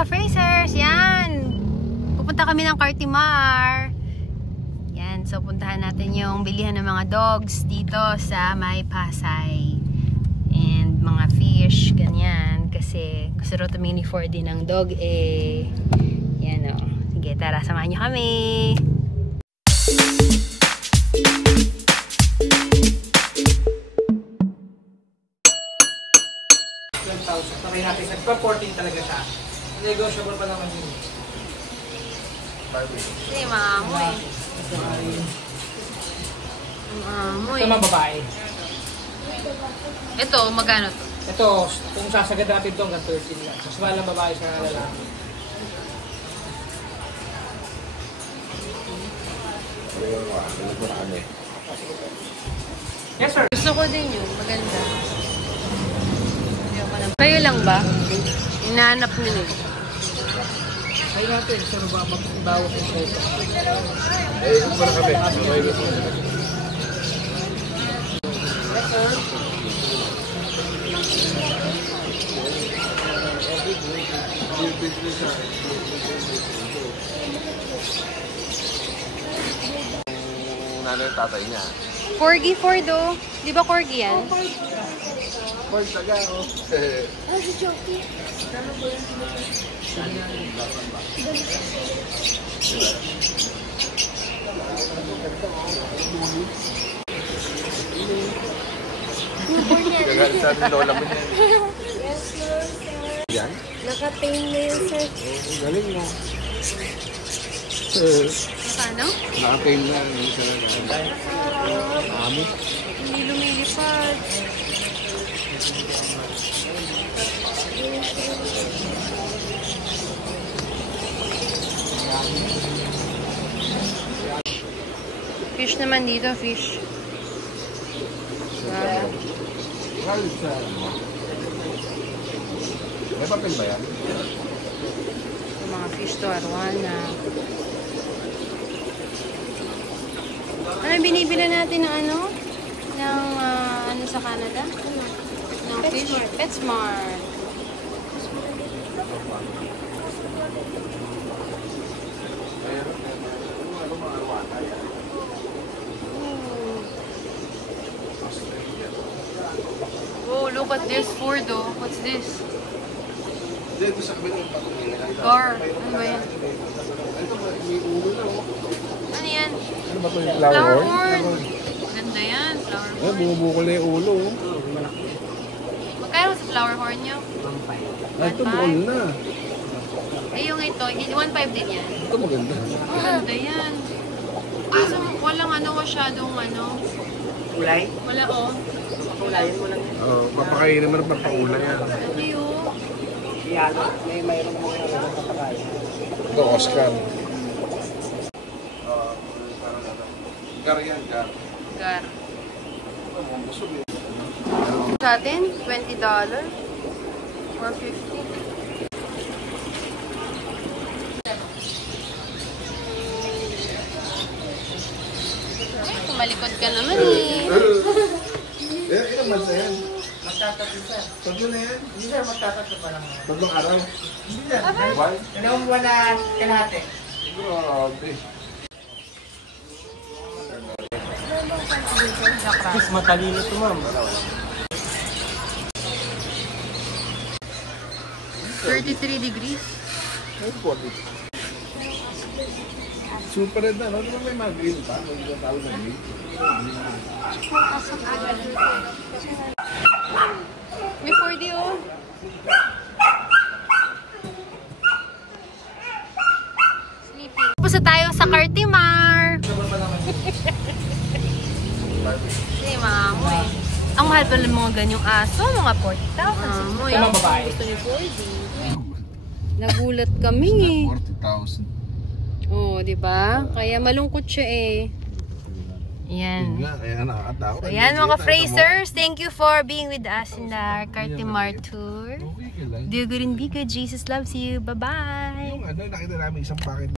mga ka-Frasers, yan. Pupunta kami ng Cartimar. Yan, so puntahan natin yung bilihan ng mga dogs dito sa May Pasay. And mga fish, ganyan. Kasi gusto rin tumingin ni 4D ng dog eh. Yan o. Sige, tara, samahan nyo kami. Kamay natin, nagpa-14 talaga siya. Negotiable pa naman yun. Hindi, maamoy. Maamoy. Ito mga babae. Ito, magkano to? Ito, kung sasagad natin ito hanggang 13 lang. Mas mahal ang babae sa lalaki. Yes, sir. Gusto ko din yun. Maganda. Kayo lang ba? Inaanap nyo eh. Ay natin, sir, magbawat yung photo. Kung para kami. Yes, sir. Ano yung tatay niya? Corgi Fordo. Di ba Corgi yan? Boy, taga, oh. Si Jockey. Gagal sa atin lola mo niyan. Yes, sir. Yan? Naka-pain na yun, sir. Galing mo. Ano? Naka-pain na. Amo. Hindi lumilipad. Fish naman dito, fish. Wow. Galing sa may papel ba yan? Yung mga fish to, arwana. Ano binibili natin ng ano? Ng ano sa Canada? Ng fish? PetSmart. Oh, look at this food oh. What's this? Dito sa kabila yung patungin. Gar. Ano ba yan? Ano yan? Ano ba ito yung Flower horn. Ganda yan, flower horn. Bumubukol na yung ulo. Magkano sa flower horn nyo? Ito buol na. Ay, yung ito, 1.5 din yan. Ito maganda. Ganda yan. Kaso walang ano masyadong ano. Kulay? Wala oh. Kulayin mo lang. Papakainin mo na papaula yan. Hindi oh. Yan, mayroon mga kapakain. Ito, Oscar. Gar yan, gar. Gar. Busog eh. Sa atin, $20 or 50. Ay, tumalikod ka naman eh. Ilang months na yan? Magtatatlo, sir. Tatlo na yan? Hindi, sir, magtatatlo pa lang. Tatlong araw? Hindi, sir. Why? Dalawang buwan na kalahati. Grabe. Mas matalino ito, ma'am. 33 degrees. Ay, 40. Super red na, no? Di ba may mga green pa? May mga tawag na green. May 40 oh. Sleeping. Tapos na tayo sa Cartimar. Hindi, maamoy. Ang mahal pala ng mga ganyong aso, mga 40,000. Maamoy. Ito mga babae. Gusto niyo 40. Nagulat kami eh. 40,000. Oo, di ba? Kaya malungkot siya eh. Yan. Yun nga, kaya nakakatakot. So yan mga Frasers, thank you for being with us in the Cartimar tour. Okay lang. Do good and be good. Jesus loves you. Bye-bye. Yung ano, nakita namin isang packet